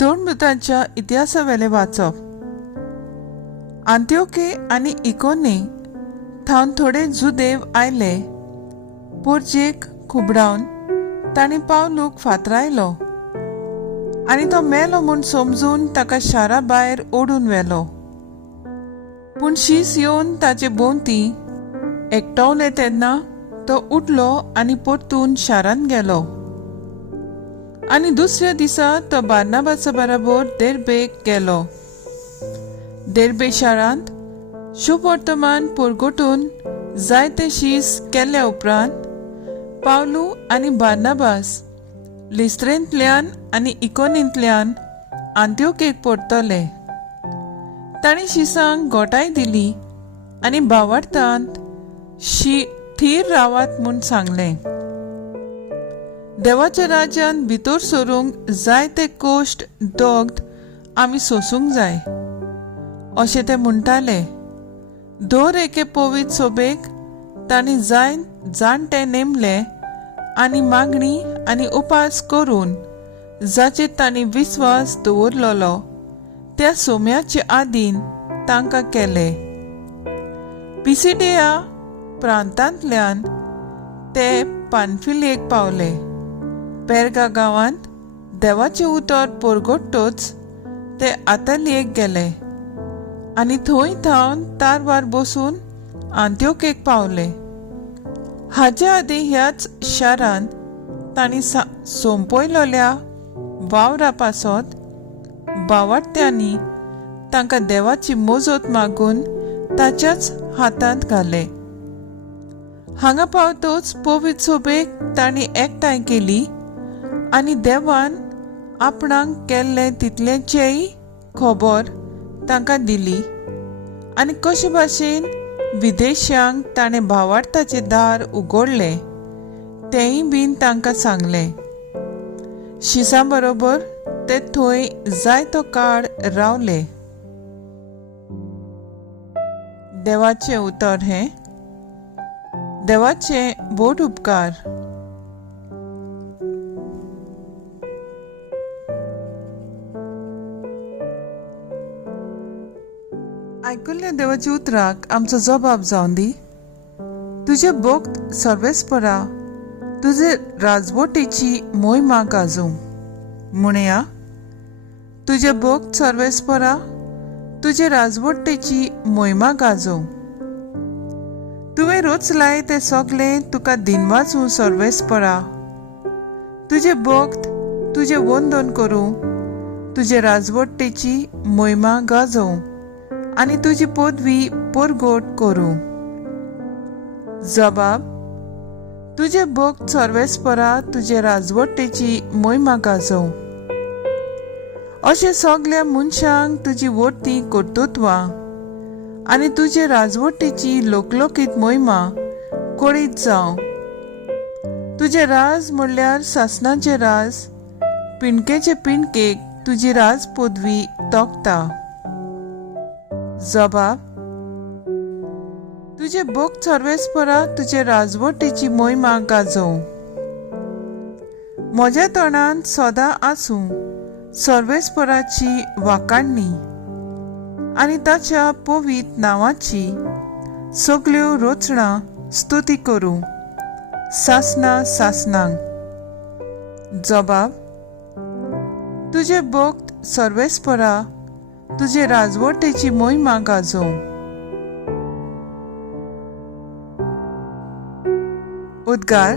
दोन मृतांच्या इतिहासावेले वाचप. आंत्योके आनी इकोनी थावन थोडे जुदेव आयले. पोरजेक खुबडावन तांणी पावलूक फातरायलो आनी तो मेलो म्हूण समजून ताका शारा भायर ओडून व्हेलो. पूण शीस येवन ताचे भोंवती एकटवले तेन्ना तो उठलो आनी परतून शारांत गेलो. आनी दुसऱ्या दिसा तो बार्नाबासा बराबर देर्बेक गेलो. देर्बे शारांत शुभ वर्तमान पुरगोटून जायते शीस केल्या उपरांत पावलू आनी बार्नाबास लिस्त्रेंतल्यान आनी इकोनींतल्यान आंत्योकेक परतले. तांणी शिसांक घोटाय दिली आनी भावार्थांत थीर रावात म्हूण सांगलें. देवाच्या राज्यांत भितर सरूंक जायते कोश्ट दोगद आमी सोसूंक जाय अशें ते म्हणटाले. दर एके पवित्र सोबेक तांणी जाणटे नेमले आनी मागणी आनी उपास करून जाचेर तांणी विस्वास दवरलोलो त्या सोम्याचे आदीन तांकां केले. पिसिडिया प्रांतांतल्यान ते पानफिलेक पावले. पेरगा गांवांत देवाचे उतर परगोट्टोच ते आतालियेक गेले आनी थंय थावन तारवार बसून आंत्योकेक पावले. हाच्या आदीं ह्याच शारांत तांणी सोंपयलोल्या वावरा पासत भावार्थ्यांनी तांकां देवाची मोजत मागून ताच्याच हातांत घाले. हांगा पावतोच पवित्र सोबेक तांणी एकठांय केली आनी देवान आपणाक केल्ले तितलेचेय खबर तांकां दिली आनी कशे भाशेन विदेशांक ताणें भावार्थाचे दार उगडले तेंय बीन तांकां सांगलें. शिसां बरोबर ते थंय जायतो काळ रावले. देवाचें उतर हें. देवाचे बोट उपकार. आयकल्ल्या देवाच्या उतराक आमचो जबाब जावन दी. तुजे भक्त सर्वेस्परा तुजे राजवटीची मोहिमा गाजूं म्हणया. तुजे भक्त सर्वेस्परा तुजे राजवटीची मोहिमा गाजूं. तुवें रोचलाय ते सगळे तुका दिनवाचूं सर्वेस्परा. तुजे भक्त तुजे वंदन करूं तुजे राजवटीची मोहिमा गाजोवं आनी तुजी पदवी परगोट करूं. जबाब. तुजे भक्त सर्वेस्परा तुजे राजवटीची मोहिमा गाजोवं. अशें सगल्या मनशांक तुजी वर्ती कर्तृत्वां आनी तुजे राजवटीची लोकलोकीत मोहिमा कळीत जावं. तुजे राज म्हणल्यार सासणाचें राज. पिणकेचे पिणकेक तुजी राज पदवी तोखता. जबाब. तुजे भक्त सर्वेस्परा तुजे राजवटीची मोहिमा गाजोवं. म्हज्या तोंडांत सदां आसूं सर्वेस्पराची वाखाणणी आनी ताच्या पवित्र नांवाची सगल्यो रोचणां स्तुती करूं सासना सासनांक. जबाब. तुजे भक्त सर्वेस्परा तुजे राजवटीची मोहिमा गाजोवं. उद्गार.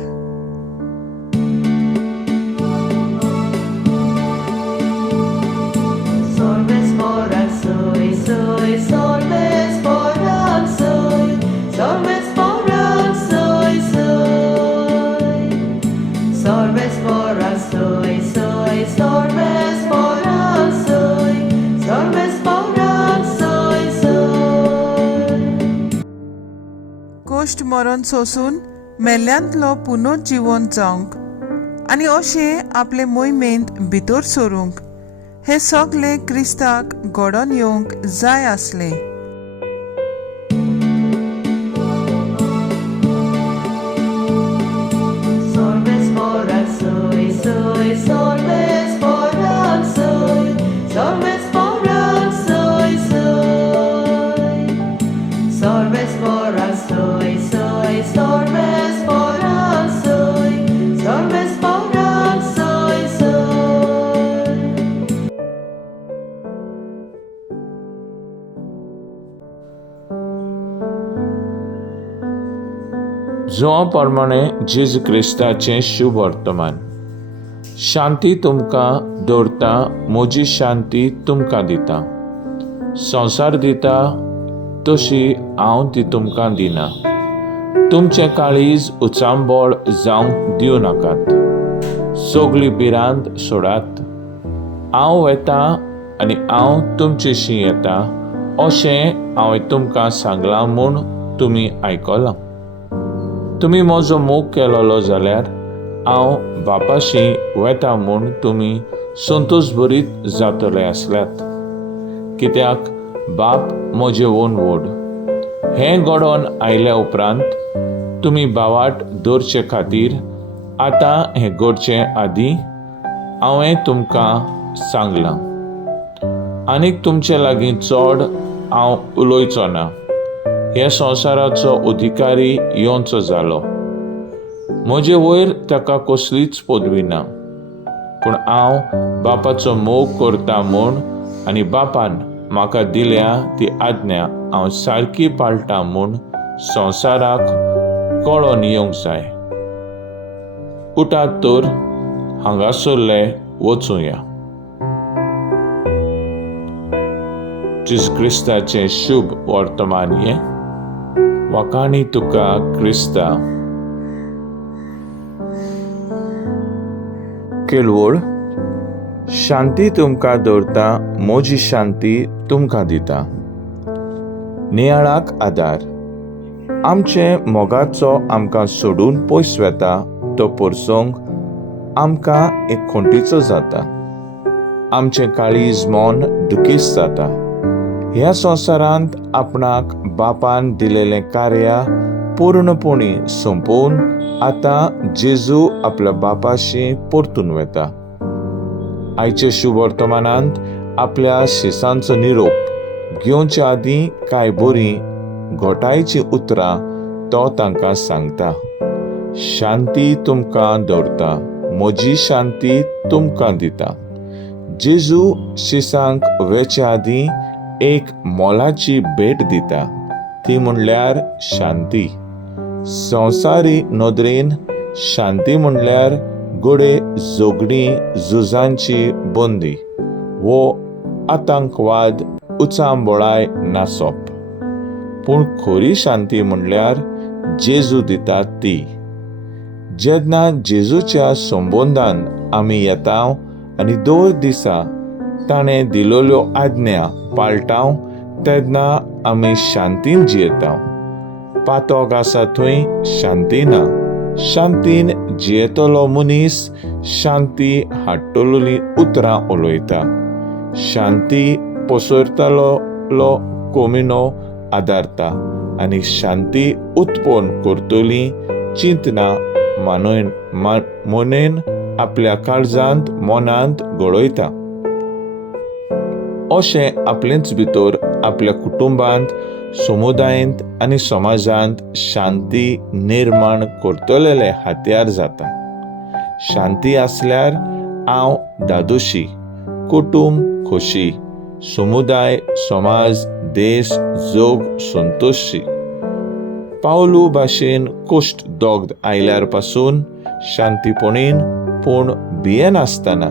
कोश्ट मरण सोसून मेल्ल्यांतलो पुनर्जीवन जावंक आनी अशें आपले मोहिमेंत भितर सरूंक हे सगळे क्रिस्ताक घडोवन येवंक जाय आसलें. Solves por al soy, solves por al soy. जो प्रमाणे जेजू क्रिस्ताचें शुभ वर्तमान. शांती तुमकां दवरता, म्हजी शांती तुमकां दिता. संवसार दिता तशी हांव ती तुमकां दिना. तुमचें काळीज उचांबळ जावंक दिव नाकात. सगळी भिरांत सोडात. हांव वेता आनी हांव तुमचेशी येता अशें हांवें तुमकां सांगलां म्हूण तुमी आयकलां. तुमी म्हजो मोग केलोलो जाल्यार हांव बापाशी वेता म्हूण तुमी संतोश भरीत जातले आसल्यात. कित्याक बाप म्हजे ओन व्हड. हें घडोवन आयल्या उपरांत तुमी बावाट दवरचे खातीर आतां हें घडचे आदीं हांवें तुमकां सांगलां. आनीक तुमचे लागीं चड हांव उलोवचो ना. ह्या संवसाराचो अधिकारी येवचो जालो. म्हजे वयर ताका कसलीच पदवी ना. पूण हांव बापाचो मोग करता म्हूण आनी बापान म्हाका दिल्या ती आज्ञा हांव सारकी पाळटा म्हूण संवसाराक कळोन येवंक जाय. उठात तर हांगासरले वचूया. जेजू क्रिस्ताचें शुभ वर्तमान हें. वखाणी तुका क्रिस्ता. केळवळ. शांती तुमकां दवरता, म्हजी शांती तुमकां दिता. नियाळाक आदार. आमचे मोगाचो आमकां सोडून पयस वेता तो परसोंक आमकां एक खोंटीचो जाता. आमचें काळीज मन दुखीस जाता. ह्या संवसारांत आपणाक बापान दिलेलें कार्य पूर्णपणी संपोवन आतां जेजू आपल्या बापाशी परतून वेता. आयचे शुभ वर्तमानांत आपल्या शिसांचो निरोप घेवचे आदीं कांय बरी घोटायची उतरां तो तांकां सांगता. शांती तुमकां दवरता, म्हजी शांती तुमकां दिता. जेजू शिसांक वेचे आदीं एक मोलाची भेट दिता, ती म्हणल्यार शांती. संवसारी नदरेन शांती म्हणल्यार घोडे झगडीं झुजांची बंदी वो आतंकवाद उचांबळाय नासप. पूण खरी शांती म्हणल्यार जेजू दिता ती. जेन्ना जेजूच्या संबंदान आमी येता आनी दर दिसा ताणें दिलेल्यो आज्ञा पाळटा तेन्ना आमी शांतीन जियेता. पातोक आसा थंय शांती ना. शांतीन जियेतलो मनीस शांती हाडटलोलीं उतरां उलयता. शांती पसरतलो कोमिनो आदारता आनी शांती उत्पन्न करतलीं चिंतना मनेन आपल्या काळजांत मनांत घडयता. अशें आपलेच भितर आपल्या कुटुंबांत, समुदायांत आनी समाजांत शांती निर्माण करतलेले हात्यार जाता. शांती आसल्यार हांव दादोशी, कुटुंब खोशी, समुदाय, समाज, देश, जग संतोशी. पावलू भाशेन कश्ट दोग आयल्यार पासून शांतीपणीन पूण भियेनासतना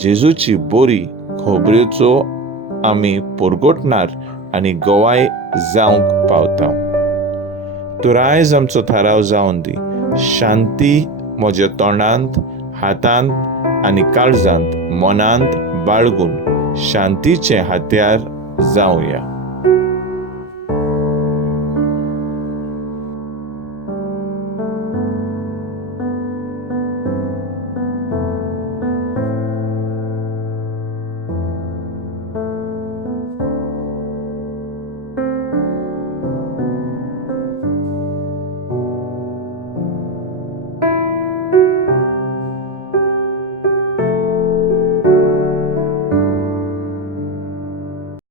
जेजूची बरी खबरेचो आमी परगटणार आनी गवाय जावंक पावता. तर आयज आमचो थाराव जावन दी. शांती म्हज्या तोंडांत, हातांत आनी काळजांत, मनांत बाळगून शांतीचें हात्यार जावया.